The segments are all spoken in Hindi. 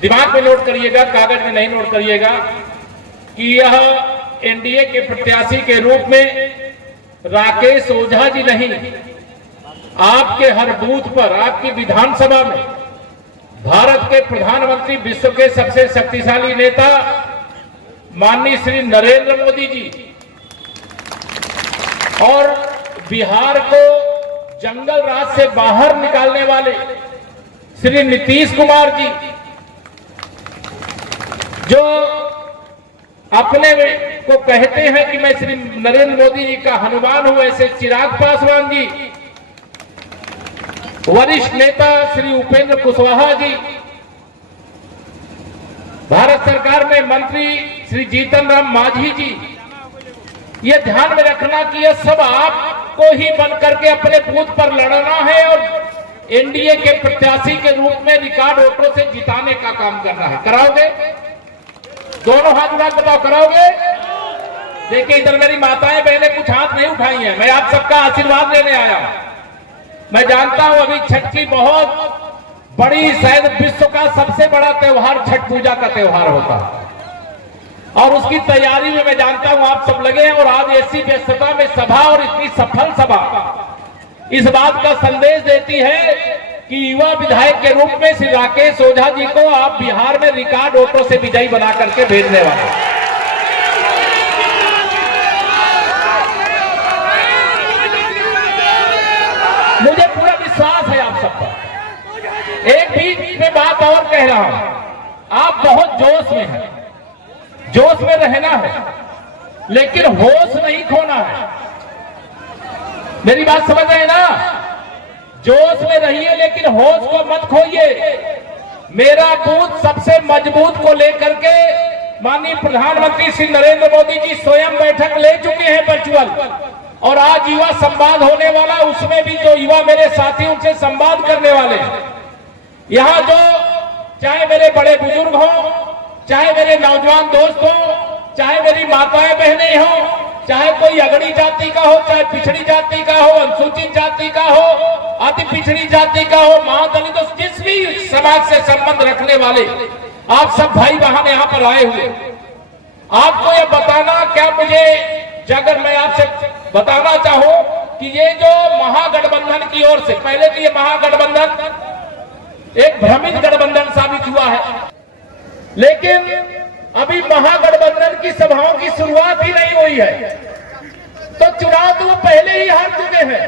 दिमाग में नोट करिएगा, कागज में नहीं नोट करिएगा कि यह एनडीए के प्रत्याशी के रूप में राकेश ओझा जी नहीं, आपके हर बूथ पर, आपकी विधानसभा में भारत के प्रधानमंत्री, विश्व के सबसे शक्तिशाली नेता माननीय श्री नरेंद्र मोदी जी और बिहार को जंगल राज से बाहर निकालने वाले श्री नीतीश कुमार जी, जो अपने को कहते हैं कि मैं श्री नरेंद्र मोदी जी का हनुमान हूं, ऐसे चिराग पासवान जी, वरिष्ठ नेता श्री उपेंद्र कुशवाहा जी, भारत सरकार में मंत्री श्री जीतन राम मांझी जी, ये ध्यान में रखना कि यह सब आपको ही बन करके अपने बूथ पर लड़ना है और एनडीए के प्रत्याशी के रूप में रिकॉर्ड वोटों से जिताने का काम करना है। कराओगे? दोनों हाथ उठा बताओ, कराओगे? देखिए, इधर मेरी माताएं बहनें कुछ हाथ नहीं उठाई हैं, मैं आप सबका आशीर्वाद लेने आया हूं। मैं जानता हूं अभी छठ की बहुत बड़ी, शायद विश्व का सबसे बड़ा त्योहार छठ पूजा का त्योहार होता है और उसकी तैयारी में मैं जानता हूं आप सब लगे हैं। और आज ऐसी व्यस्तता में सभा और इतनी सफल सभा इस बात का संदेश देती है कि युवा विधायक के रूप में श्री राकेश ओझा जी को आप बिहार में रिकॉर्ड वोटों से विजयी बना करके भेजने वाले। मुझे पूरा विश्वास है आप सब पर। एक बीच में बात और कह रहा हूं, आप बहुत जोश में हैं, जोश में रहना है लेकिन होश नहीं खोना है। मेरी बात समझ रहे हैं ना? जोश में रहिए लेकिन होश को मत खोइए। मेरा बूथ सबसे मजबूत को लेकर के माननीय प्रधानमंत्री श्री नरेंद्र मोदी जी स्वयं बैठक ले चुके हैं वर्चुअल, और आज युवा संवाद होने वाला, उसमें भी जो युवा मेरे साथी उनसे संवाद करने वाले हैं। यहाँ जो चाहे मेरे बड़े बुजुर्ग हों, चाहे मेरे नौजवान दोस्त हों, चाहे मेरी माताएं बहनें हों, चाहे कोई अगड़ी जाति का हो, चाहे पिछड़ी जाति का हो, अनुसूचित जाति का हो, अति पिछड़ी जाति का हो, महादलित, तो जिस भी समाज से संबंध रखने वाले आप सब भाई बहन यहाँ पर आए हुए, आपको ये बताना, क्या मुझे अगर मैं आपसे बताना चाहूं कि ये जो महागठबंधन की ओर से, पहले तो ये महागठबंधन एक भ्रमित गठबंधन साबित हुआ है, लेकिन अभी महागठबंधन की सभाओं की शुरुआत ही नहीं हुई है, तो चुनाव तो वो पहले ही हार चुके हैं।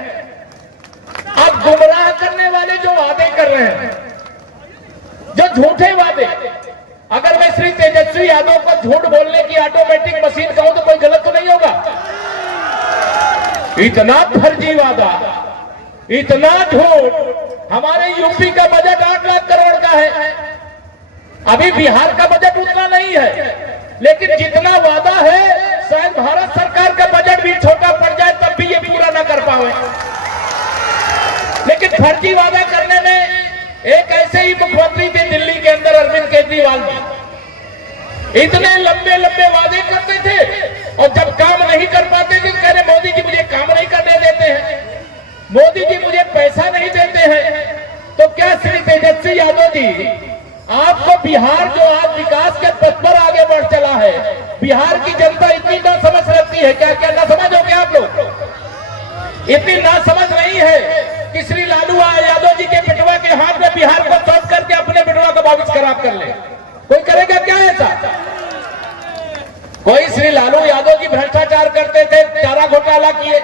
अब गुमराह करने वाले जो वादे कर रहे हैं, जो झूठे वादे, अगर मैं श्री तेजस्वी यादव को झूठ बोलने की ऑटोमेटिक मशीन कहूं तो कोई गलत तो नहीं होगा? इतना फर्जी वादा, इतना झूठ। हमारे यूपी का बजट 8 लाख करोड़ का है, अभी बिहार का बजट उतना नहीं है, लेकिन जितना वादा है शायद भारत सरकार का बजट भी छोटा पड़ जाए तब भी ये पूरा ना कर पाए। लेकिन फर्जी वादा करने में एक ऐसे ही मुख्यमंत्री थे दिल्ली के अंदर, अरविंद केजरीवाल जी, इतने लंबे लंबे वादे करते थे और जब काम नहीं कर पाते थे कह रहे मोदी जी मुझे काम नहीं करने देते हैं, मोदी जी मुझे पैसा नहीं देते हैं। तो क्या श्री तेजस्वी यादव जी, आपको बिहार जो आज विकास के पथ पर आगे बढ़ चला है, बिहार की जनता इतनी ना समझ रखती है क्या? क्या ना समझ हो क्या आप लोग? इतनी ना समझ नहीं है कि श्री लालू यादव जी के बेटवा के हाथ में बिहार को सौंप करके अपने बेटवा का भविष्य खराब कर ले? कोई करेगा क्या ऐसा? कोई श्री लालू यादव जी भ्रष्टाचार करते थे, चारा घोटाला किए,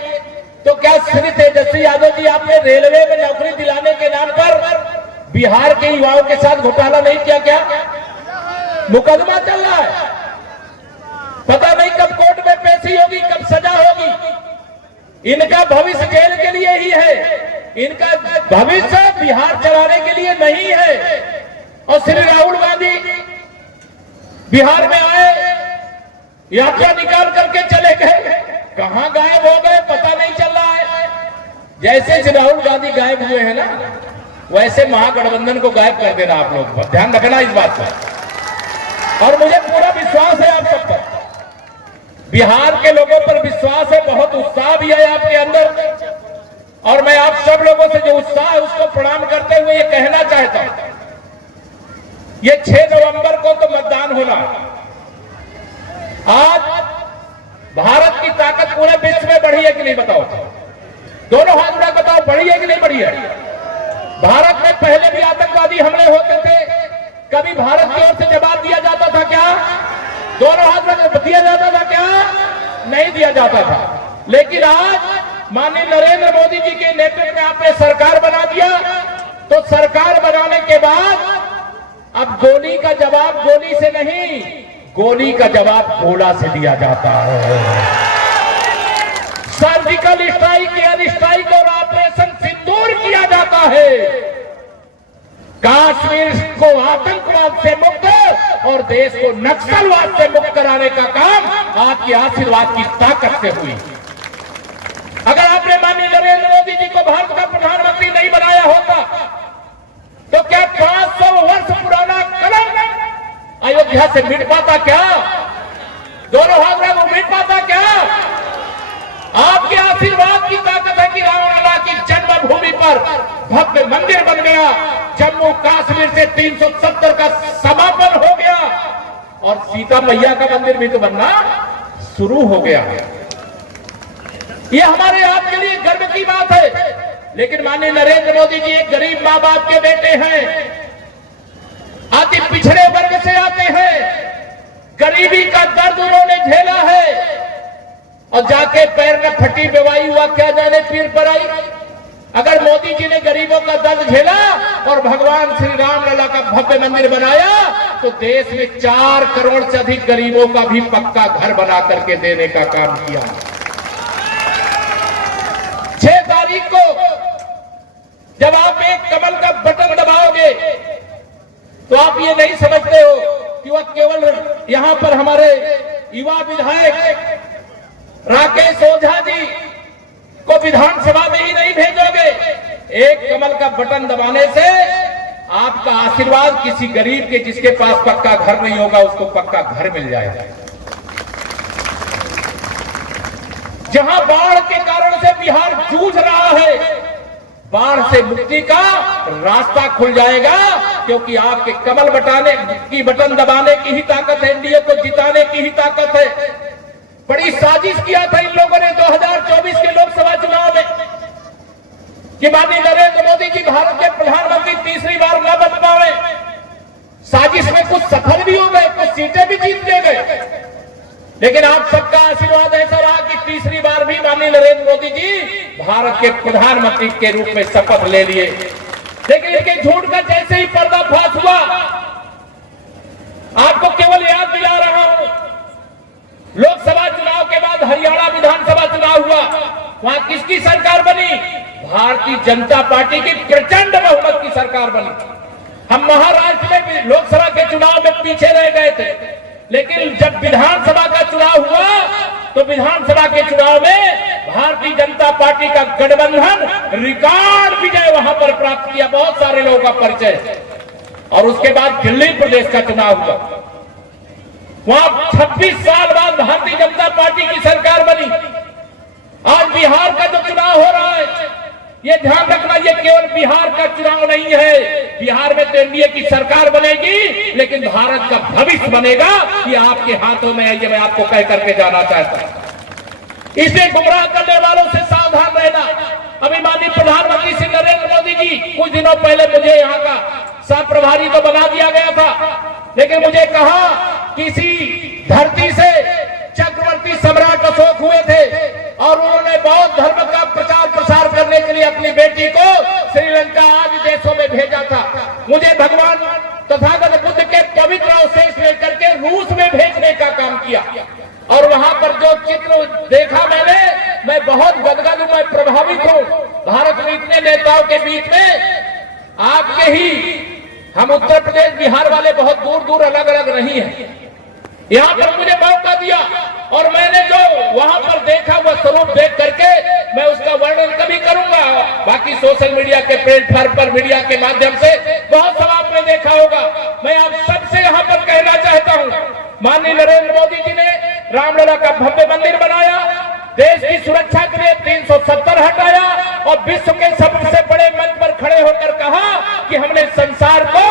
तो क्या श्री तेजस्वी यादव जी आपने रेलवे में नौकरी दिलाने के नाम पर बिहार के युवाओं के साथ घोटाला नहीं किया? क्या मुकदमा चल रहा है, पता नहीं कब कोर्ट में पेशी होगी, कब सजा होगी। इनका भविष्य जेल के लिए ही है, इनका भविष्य बिहार चलाने के लिए नहीं है। और श्री राहुल गांधी बिहार में आए, यात्रा निकाल करके चले गए, कहां गायब हो गए पता नहीं चल रहा है। जैसे श्री राहुल गांधी गायब हुए हैं ना, वैसे महागठबंधन को गायब कर देना आप लोग, ध्यान रखना इस बात पर। और मुझे पूरा विश्वास है आप सब पर, बिहार के लोगों पर विश्वास है, बहुत उत्साह भी है आपके अंदर, और मैं आप सब लोगों से जो उत्साह है उसको प्रणाम करते हुए ये कहना चाहता हूं, ये 6 नवंबर को तो मतदान होना। आज भारत की ताकत पूरे विश्व में बढ़ी है कि नहीं बताओ? दोनों हाथ उठा बताओ, बढ़ी है कि नहीं बढ़ी है? भारत में पहले भी आतंकवादी हमले होते थे, कभी भारत की ओर से जवाब दिया जाता था क्या? दोनों हाथ में दिया जाता था क्या? नहीं दिया जाता था। लेकिन आज माननीय नरेंद्र मोदी जी के नेतृत्व में आपने सरकार बना दिया, तो सरकार बनाने के बाद अब गोली का जवाब गोली से नहीं, गोली का जवाब गोला से दिया जाता है। सर्जिकल स्ट्राइक, एयर स्ट्राइक और ऑपरेशन सिंदूर किया जाता है। कश्मीर को आतंकवाद से मुक्त और देश को नक्सलवाद से मुक्त कराने का काम आपके आशीर्वाद की ताकत से हुई। अगर आपने माननीय नरेंद्र मोदी जी को भारत का प्रधानमंत्री नहीं बनाया होता तो क्या 500 वर्ष पुराना कलम अयोध्या से मिट पाता क्या? दोनों हाथ में वो मिट पाता क्या? आपके आशीर्वाद की ताकत है कि रामलला की जन्मभूमि पर भव्य मंदिर बन गया। जम्मू कश्मीर से 370 का समापन हो गया और सीता मैया का मंदिर भी तो बनना शुरू हो गया। ये हमारे आपके लिए गर्व की बात है। लेकिन माननीय नरेंद्र मोदी जी एक गरीब मां बाप के बेटे हैं, अति पिछड़े वर्ग से आते हैं, गरीबी का दर्द उन्होंने झेला है और जाके पैर में फटी बेवाई हुआ क्या जाने पीर पर आई। अगर मोदी जी ने गरीबों का दर्द झेला और भगवान श्री रामलला का भव्य मंदिर बनाया तो देश में 4 करोड़ से अधिक गरीबों का भी पक्का घर बना करके देने का काम किया। 6 तारीख को जब आप एक कमल का बटन दबाओगे तो आप ये नहीं समझते हो कि वह केवल यहां पर हमारे युवा विधायक राकेश ओझा जी को विधानसभा में ही नहीं भेजोगे। एक कमल का बटन दबाने से आपका आशीर्वाद किसी गरीब के जिसके पास पक्का घर नहीं होगा उसको पक्का घर मिल जाएगा। जहां बाढ़ के कारण से बिहार जूझ रहा है, बाढ़ से मुक्ति का रास्ता खुल जाएगा, क्योंकि आपके कमल बटाने की बटन दबाने की ही ताकत है, एनडीए को जिताने की ही ताकत है। बड़ी साजिश किया था इन लोगों ने 2024 के लोकसभा चुनाव में कि माननीय नरेंद्र मोदी जी भारत के प्रधानमंत्री तीसरी बार न बन पाए। साजिश में कुछ सफल भी हो गए, कुछ सीटें भी जीत ले गए, लेकिन आप सबका आशीर्वाद ऐसा रहा कि तीसरी बार भी माननीय नरेंद्र मोदी जी भारत के प्रधानमंत्री के रूप में शपथ ले लिए। लेकिन इनके झूठ का जैसे ही पर्दाफाश हुआ, आपको केवल याद दिला रहा हूं, लोकसभा चुनाव के बाद हरियाणा विधानसभा चुनाव हुआ, वहां किसकी सरकार बनी? भारतीय जनता पार्टी की प्रचंड बहुमत की सरकार बनी। हम महाराष्ट्र में लोकसभा के चुनाव में पीछे रह गए थे, लेकिन जब विधानसभा का चुनाव हुआ तो विधानसभा के चुनाव में भारतीय जनता पार्टी का गठबंधन रिकॉर्ड विजय वहां पर प्राप्त किया, बहुत सारे लोगों का परिचय। और उसके बाद दिल्ली प्रदेश का चुनाव हुआ, वहां 26 साल बाद भारतीय जनता पार्टी की सरकार बनी। आज बिहार का जो चुनाव हो रहा है, ये ध्यान रखना, ये केवल बिहार का चुनाव नहीं है। बिहार में तो एनडीए की सरकार बनेगी, लेकिन भारत का भविष्य बनेगा, ये आपके हाथों में है। ये मैं आपको कह करके जाना चाहता हूं। इसे गुमराह करने वालों से सावधान रहना। अभी माननीय प्रधानमंत्री श्री नरेंद्र मोदी जी कुछ दिनों पहले मुझे यहाँ का सह प्रभारी तो बना दिया गया था, लेकिन मुझे कहा किसी धरती से चक्रवर्ती सम्राट अशोक हुए थे और उन्होंने बौद्ध धर्म का प्रचार प्रसार करने के लिए अपनी बेटी को श्रीलंका आदि देशों में भेजा था। मुझे भगवान तथागत बुद्ध के पवित्र अवशेष लेकर के रूस में भेजने का काम किया और वहां पर जो चित्र देखा मैंने, मैं बहुत गदगद हूं, मैं प्रभावित हूं। भारत में इतने नेताओं के बीच में आपके ही हम उत्तर प्रदेश बिहार वाले बहुत दूर दूर अलग अलग नहीं है। यहाँ पर मुझे मौका दिया और मैंने जो वहां पर देखा वह स्वरूप देख करके मैं उसका वर्णन कभी करूंगा। बाकी सोशल मीडिया के प्लेटफॉर्म पर मीडिया के माध्यम से बहुत सब आपने देखा होगा। मैं आप सबसे यहाँ पर कहना चाहता हूँ, माननीय नरेंद्र मोदी जी ने रामलला का भव्य मंदिर बनाया, देश की सुरक्षा के लिए 370 हटाया और विश्व के सबसे बड़े मंच पर खड़े होकर कहा कि हमने संसार को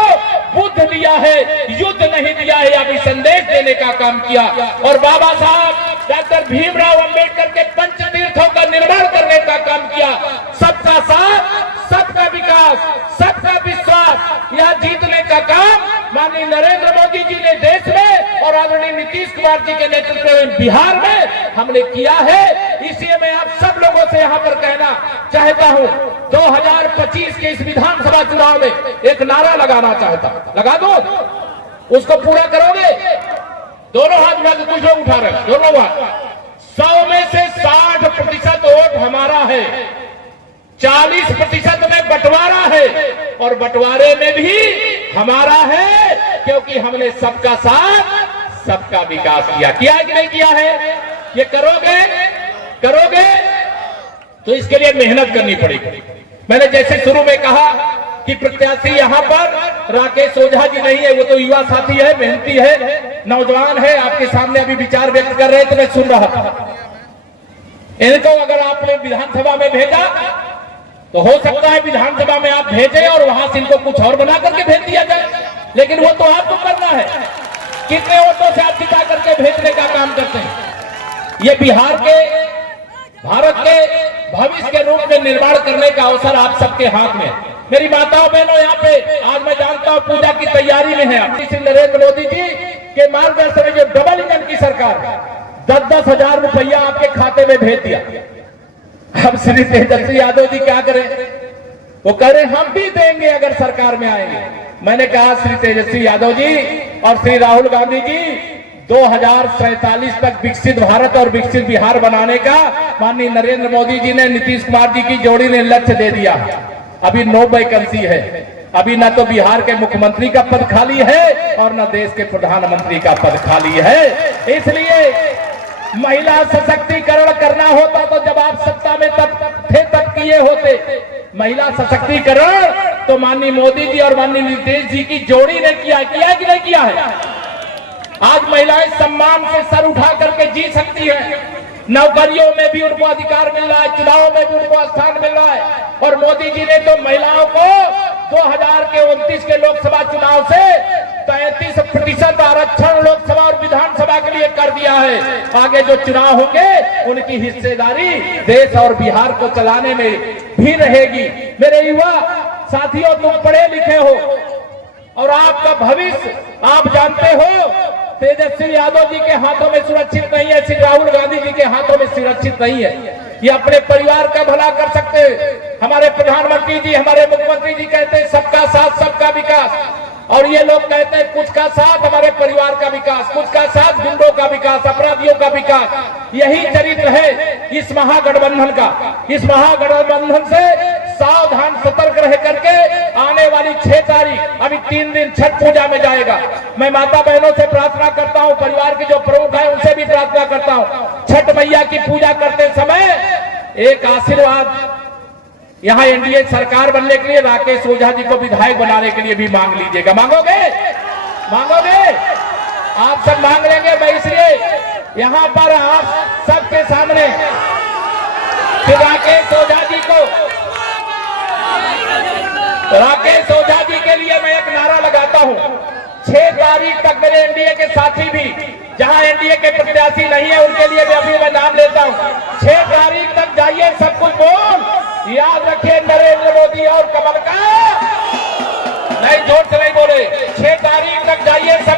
बुद्ध दिया है, युद्ध नहीं दिया है, अभी संदेश देने का काम किया। और बाबा साहब डॉक्टर भीमराव अंबेडकर के पंचतीर्थों का निर्माण करने का काम किया। सबका साथ, सबका विकास, सबका विश्वास, यह जीतने का काम माननीय नरेंद्र मोदी जी ने देश में और आदरणीय नीतीश कुमार जी के नेतृत्व में बिहार में हमने किया है। इसलिए मैं आप सब लोगों से यहाँ पर कहना चाहता हूँ, 2025 के इस विधानसभा चुनाव में एक नारा लगाना चाहता हूँ। लगा दो, उसको पूरा करोगे? दोनों हाथ में कुछ लोग उठा रहे, दोनों हाथ। 100 में से 60% वोट हमारा है, 40% में बंटवारा है, और बंटवारे में भी हमारा है, क्योंकि हमने सबका साथ, सबका विकास किया। किया कि नहीं किया है? ये करोगे? करोगे तो इसके लिए मेहनत करनी पड़ेगी। मैंने जैसे शुरू में कहा कि प्रत्याशी यहाँ पर राकेश ओझा जी नहीं है, वो तो युवा साथी है, मेहनती है, नौजवान है, आपके सामने अभी विचार व्यक्त कर रहे थे, मैं सुन रहा था। इनको अगर आपने विधानसभा में भेजा तो हो सकता है विधानसभा में आप भेजें और वहां से इनको कुछ और बना करके भेज दिया जाए, लेकिन वो तो आपको करना है। कितने वोटों से आप जिता करके भेजने का काम करते हैं। ये बिहार के, भारत के भविष्य के रूप में निर्माण करने का अवसर आप सबके हाथ में। मेरी माताओं बहनों, यहाँ पे आज मैं जानता हूँ पूजा की तैयारी में है। श्री नरेंद्र मोदी जी के मार्गदर्शन में जो डबल इंजन की सरकार 10-10 हजार रुपया आपके खाते में भेज दिया। अब श्री तेजस्वी यादव जी क्या करें? वो कह रहे हम भी देंगे अगर सरकार में आएंगे। मैंने कहा श्री तेजस्वी यादव जी और श्री राहुल गांधी जी, 2047 तक विकसित भारत और विकसित बिहार बनाने का माननीय नरेंद्र मोदी जी ने, नीतीश कुमार जी की जोड़ी ने लक्ष्य दे दिया। अभी 9 वैकेंसी है। अभी न तो बिहार के मुख्यमंत्री का पद खाली है और न देश के प्रधानमंत्री का पद खाली है। इसलिए महिला सशक्तिकरण करना होता तो जब आप सत्ता में तब किए होते। महिला सशक्तिकरण तो माननीय मोदी जी और माननीय नीतीश जी की जोड़ी ने किया कि नहीं किया है? आज महिलाएं सम्मान से सर उठा करके जी सकती है, नौकरियों में भी उनको अधिकार मिल रहा है, चुनाव में भी उनको स्थान मिल रहा है। और मोदी जी ने तो महिलाओं को 2029 के लोकसभा चुनाव से 33% आरक्षण लोकसभा और विधानसभा के लिए कर दिया है। आगे जो चुनाव होंगे उनकी हिस्सेदारी देश और बिहार को चलाने में भी रहेगी। मेरे युवा साथियों, तुम पढ़े लिखे हो और आपका भविष्य आप जानते हो तेजस्वी यादव जी के हाथों में सुरक्षित नहीं है, श्री राहुल गांधी जी के हाथों में सुरक्षित नहीं है। ये अपने परिवार का भला कर सकते हैं। हमारे प्रधानमंत्री जी, हमारे मुख्यमंत्री जी कहते हैं सबका साथ, सबका विकास, और ये लोग कहते हैं कुछ का साथ हमारे परिवार का विकास, कुछ का साथ गुंडों का विकास, अपराधियों का विकास। यही चरित्र है इस महागठबंधन का। इस महागठबंधन से सावधान सतर्क रह करके आने वाली 6 तारीख, अभी 3 दिन छठ पूजा में जाएगा। मैं माता बहनों से प्रार्थना करता हूँ, परिवार के जो प्रमुख है उनसे भी प्रार्थना करता हूँ, छठ मैया की पूजा करते समय एक आशीर्वाद यहाँ एनडीए सरकार बनने के लिए राकेश ओझा जी को विधायक बनाने के लिए भी मांग लीजिएगा। मांगोगे? मांगोगे? आप सब मांग लेंगे। मैं इसलिए यहाँ पर आप सबके सामने राकेश ओझा जी को, राकेश ओझा जी के लिए मैं एक नारा लगाता हूँ। 6 तारीख तक मेरे एनडीए के साथी भी, जहां एनडीए के प्रत्याशी नहीं है उनके लिए भी अभी मैं नाम लेता हूं। 6 तारीख तक जाइए, सब कुछ बोल याद रखिए, नरेंद्र मोदी और कमल का नहीं, जोर से नहीं बोले। 6 तारीख तक जाइए, सब